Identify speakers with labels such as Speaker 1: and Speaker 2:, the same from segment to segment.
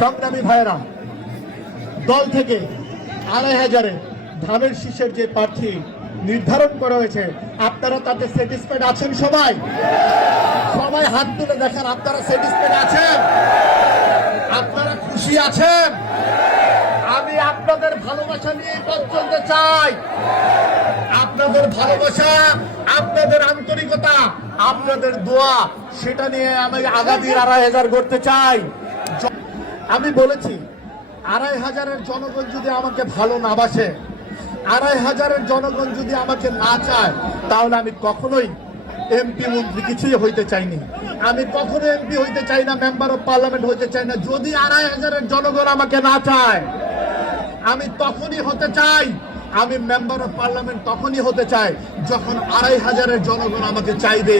Speaker 1: সংগ্রামী ভাইয়েরা, দল থেকে আড়াই হাজারে ধানের শীষের যে প্রার্থী নির্ধারণ করা হয়েছে, আপনারা তাতে স্যাটিসফাইড আছেন সবাই? সবাই হাত তুলে দেখেন, আপনারা স্যাটিসফাইড আছেন? আপনারা খুশি আছেন? আমি আপনাদের ভালোবাসা নিয়ে পথ চলতে চাই। আপনাদের ভালোবাসা, আপনাদের আন্তরিকতা, আপনাদের দোয়া, সেটা নিয়ে আমি আগামী আড়াই হাজার করতে চাই। আমি বলেছি, আড়াই হাজারের জনগণ যদি আমাকে ভালো না বাসে, আড়াই হাজারের জনগণ যদি আমাকে না চায়, তাহলে আমি কখনোই এমপি মন্ত্রী কিছুই হইতে চাইনি। আমি কখনো এমপি হইতে চাই না মেম্বার অফ পার্লামেন্ট হইতে চাই না। যদি আড়াই হাজারের জনগণ আমাকে না চায়, আমি তখনই হতে চাই, আমি মেম্বার অফ পার্লামেন্ট তখনই হতে চাই যখন আড়াই হাজারের জনগণ আমাকে চাইবে।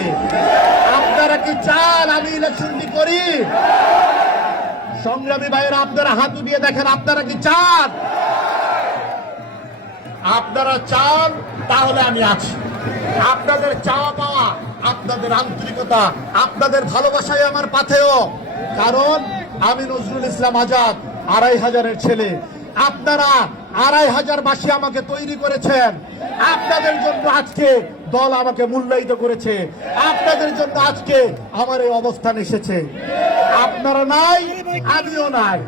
Speaker 1: আপনারা কি চান আমি ইলেকশনটি করি? সংগ্রামী ভাইয়েরা, আপনারা হাত উঠিয়ে দেখেন, আপনারা কি চান? আপনারা চান, তাহলে আমি আছি। আপনাদের চাওয়া পাওয়া, আপনাদের আন্তরিকতা, আপনাদের ভালোবাসাই আমার পাথেয়। কারণ আমি নজরুল ইসলাম আজাদ, আড়াই হাজারের ছেলে। আপনারা আড়াই হাজার বাসী আমাকে তৈরি করেছেন। আপনাদের জন্য আজকে দল আমাকে মূল্যায়িত করেছে। আপনাদের জন্য আজকে আমার এই অবস্থান এসেছে। আপনারা নাই আমিও নাই।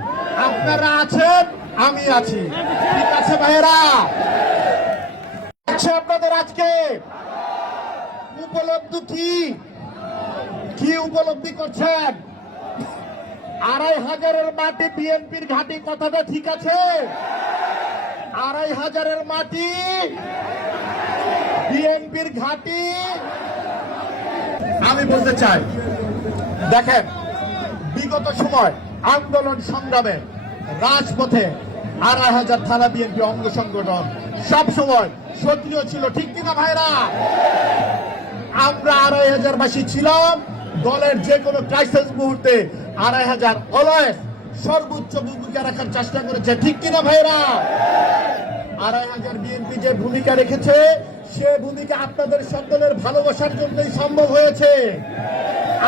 Speaker 1: আপনারা আছেন, আমি আছি। ঠিক আছে, ভাইয়েরা? আছে আপনাদের আজকে। উপলব্ধি কি? কি উপলব্ধি করছেন? আড়াই হাজারের মাটি বিএনপির ঘাটি, কথাটা ঠিক আছে? আড়াই হাজারের মাটি বিএনপির ঘাটি। আমি বলতে চাই, দেখেন, বিগত সময় আন্দোলন সংগ্রামে, রাজপথে আড়াই হাজার থানা বিএনপি অঙ্গ সংগঠন সবসময় সক্রিয় ছিল, ঠিক কিনা ভাইরা? আমরা আড়াই হাজার বাসী ছিলাম, দলের যে কোনো ক্রাইসিস মুহূর্তে আড়াই হাজার অলয়েস সর্বোচ্চ ভূমিকা রাখার চেষ্টা করেছে, ঠিক কিনা ভাইরা? আড়াই হাজার বিএনপি যে ভূমিকা রেখেছে, সে ভূমিকা আপনাদের সকলের ভালোবাসার জন্যই সম্ভব হয়েছে।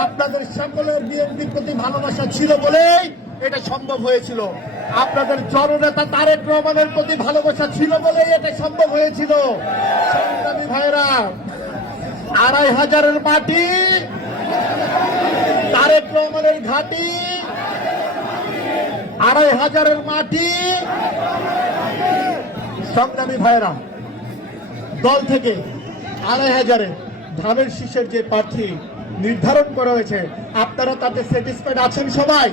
Speaker 1: আপনাদের সকলের বিএনপির প্রতি ভালোবাসা ছিল বলেই এটা সম্ভব হয়েছিল। আপনাদের জননেতা তারেক রহমানের প্রতি ভালোবাসা ছিল বলেই এটা সম্ভব হয়েছিল। সংগ্রামী ভাইরা আড়াই হাজারের মাটি, তারেক রহমানের ঘাটি, আড়াই হাজারের মাটি। সংগ্রামী ভাইরা দল থেকে আড়াই হাজারে ধানের শীষের যে প্রার্থী নির্ধারণ করা হয়েছে। আপনারা তাতে স্যাটিসফাইড আছেন সবাই?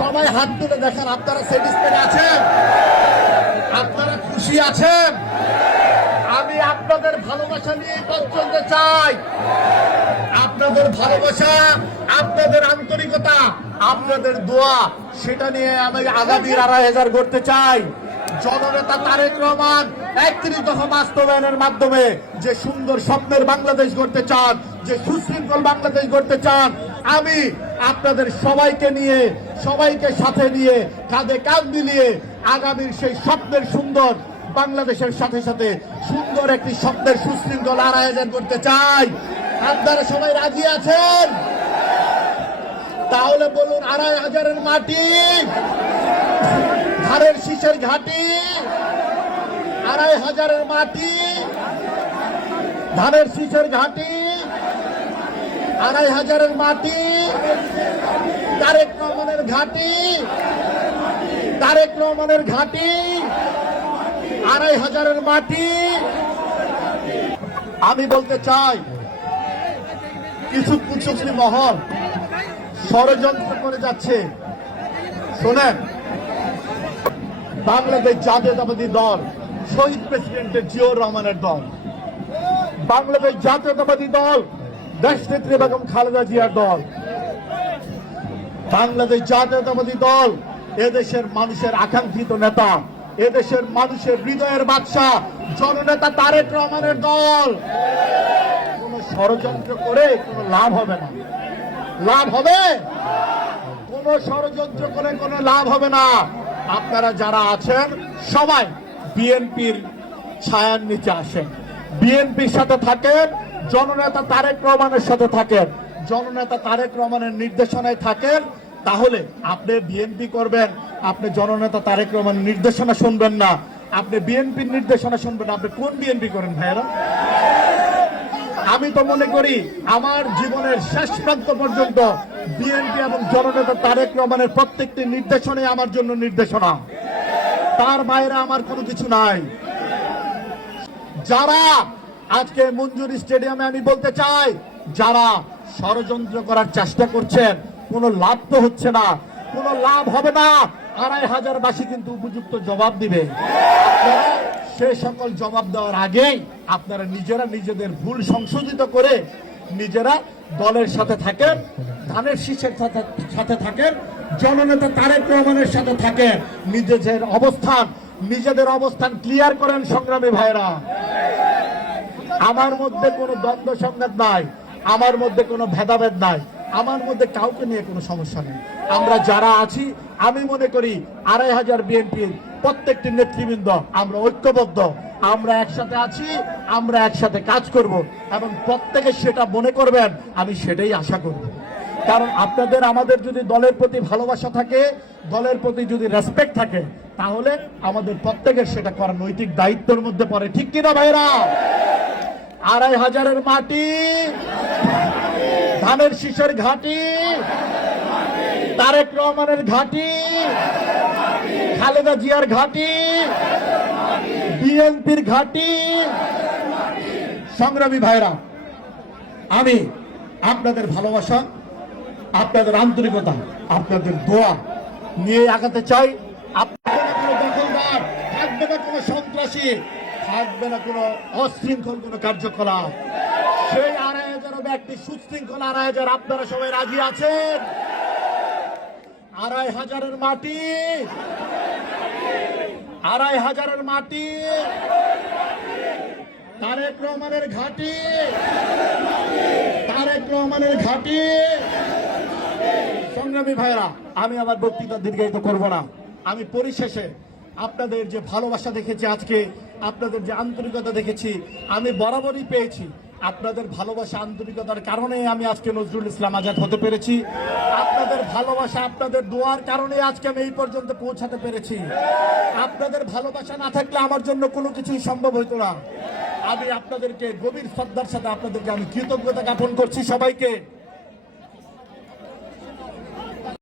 Speaker 1: সবাই হাত তুলে দেখেন, আপনারা স্যাটিসফাইড আছেন? আপনারা খুশি আছেন? আমি আপনাদের ভালোবাসা নিয়ে পথ চলতে চাই। আপনাদের ভালোবাসা, আপনাদের আন্তরিকতা, আপনাদের দোয়া, সেটা নিয়ে আমি আগামী আড়াই হাজার করতে চাই। জননেতা তারেক রহমান একত্রিশ দফা বাস্তবায়নের মাধ্যমে যে সুন্দর স্বপ্নের বাংলাদেশ গড়তে চান যে সুশৃঙ্খল বাংলাদেশ গড়তে চান, আমি আপনাদের সবাইকে নিয়ে, সবাইকে সাথে নিয়ে, কাঁধে কাঁধ মিলিয়ে আগামীর সেই স্বপ্নের সুন্দর বাংলাদেশের সাথে সাথে সুন্দর একটি স্বপ্নের সুশৃঙ্খল আর আয়োজন করতে চাই। আপনারা সবাই রাজি আছেন? তাহলে বলুন, আড়াই হাজারের মাটি ধারের শীষের ঘাটি, আড়াই হাজারের মাটি, ধানের শীষের ঘাটি আড়াই হাজারের মাটি, তারেক রহমানের ঘাটি, তারেক রহমানের ঘাটি, আড়াই হাজারের মাটি। আমি বলতে চাই, কিছু কুচুকলি মহল ষড়যন্ত্র করে যাচ্ছে। শোনেন, বাংলাদেশ জাতীয়তাবাদী দল, শহীদ প্রেসিডেন্টের জিয়র রহমানের দল। বাংলাদেশ জাতীয়তাবাদী দল দেশনেত্রী বেগম খালেদা জিয়ার দল। বাংলাদেশ জাতীয়তাবাদী দল, এদেশের মানুষের আকাঙ্ক্ষিত নেতা, এদেশের মানুষের হৃদয়ের বাদশাহ, জননেতা তারেক রহমানের দল। কোন ষড়যন্ত্র করে কোনো লাভ হবে না। লাভ হবে? কোন ষড়যন্ত্র করে কোনো লাভ হবে না। আপনারা যারা আছেন, সবাই বিএনপির ছায়ার নিচে আসেন। বিএনপির সাথে থাকেন জননেতা তারেক রহমানের সাথে থাকেন। জননেতা তারেক রহমানের নির্দেশনায় থাকেন। তাহলে আপনি বিএনপি করবেন, আপনি জননেতা তারেক রহমান নির্দেশনা শুনবেন না। আপনি বিএনপির নির্দেশনা শুনবেন আপনি কোন বিএনপি করেন ভাইয়েরা? আমি তো মনে করি আমার জীবনের শেষ প্রান্ত পর্যন্ত বিএনপি এবং জননেতা তারেক রহমানের প্রত্যেকটি নির্দেশনে আমার জন্য নির্দেশনা। তার বাইরে আমার কোনো কিছু নাই। যারা আজকে মঞ্জুর স্টেডিয়ামে আমি বলতে চাই, যারা ষড়যন্ত্র করার চেষ্টা করছেন, কোনো লাভ তো হচ্ছে না, কোনো লাভ হবে না। আড়াই হাজার বাসী কিন্তু উপযুক্ত জবাব দিবে। সে সকল জবাব দেওয়ার আগেই আপনারা নিজেরা নিজেদের ভুল সংশোধিত করে নিজেরা দলের সাথে থাকেন, ধানের শীষের সাথে সাথে থাকেন, জননেতা তারেক রহমানের সাথে থাকেন। নিজেদের অবস্থান নিজেদের অবস্থান ক্লিয়ার করেন, সংগ্রামী ভাইরা আমার মধ্যে কোনো দ্বন্দ্ব সংঘাত নাই, আমার মধ্যে কোনো ভেদাভেদ নাই, আমার মধ্যে কাউকে নিয়ে কোনো সমস্যা নেই। আমরা যারা আছি, আমি মনে করি আড়াই হাজার বিএনপির প্রত্যেকটি নেতৃবৃন্দ আমরা ঐক্যবদ্ধ, আমরা একসাথে আছি, আমরা একসাথে কাজ করব এবং প্রত্যেকে সেটা মনে করবেন, আমি সেটাই আশা করব। কারণ আপনাদের, আমাদের যদি দলের প্রতি ভালোবাসা থাকে, দলের প্রতি যদি রেসপেক্ট থাকে, তাহলে আমাদের প্রত্যেকের সেটা করার নৈতিক দায়িত্বের মধ্যে পড়ে। ঠিক কিনা ভাইরা আড়াই হাজারের মাটি, ধানের শীষের ঘাটি, তারেক রহমানের ঘাটি, খালেদা জিয়ার ঘাটি, বিএনপির ঘাটি। সংগ্রামী ভাইরা, আমি আপনাদের ভালোবাসা, আপনাদের আন্তরিকতা, আপনাদের দোয়া নিয়ে আগাতে চাই। আপনাদের কোনো দখলদার থাকবে না কোনো সন্ত্রাসী। থাকবে না কোনো অশৃঙ্খল কোনো কার্যকলাপ। সেই আড়াই হাজার ব্যক্তি সুশৃঙ্খল আড়াই হাজার আপনারা সবাই রাজি আছেন? আড়াই হাজারের মাটি। আড়াই হাজারের মাটি। তারেক রহমানের ঘাটি। তারেক রহমানের ঘাটি। সংগ্রামী ভাইরা আমি আমার বক্তৃতা দীর্ঘায়িত করব না। আমি পরিশেষে আপনাদের যে ভালোবাসা দেখেছি আজকে, আপনাদের যে আন্তরিকতা দেখেছি, আমি বরাবরই পেয়েছি। আপনাদের ভালোবাসা আন্তরিকতার কারণে আমি আজকে নজরুল ইসলাম আজাদ হতে পেরেছি। আপনাদের ভালোবাসা, আপনাদের দোয়ার কারণে আজকে আমি এই পর্যন্ত পৌঁছাতে পেরেছি। আপনাদের ভালোবাসা না থাকলে আমার জন্য কোনো কিছুই সম্ভব হতো না। আমি আপনাদেরকে গভীর শ্রদ্ধার সাথে আপনাদেরকে আমি কৃতজ্ঞতা জ্ঞাপন করছি সবাইকে।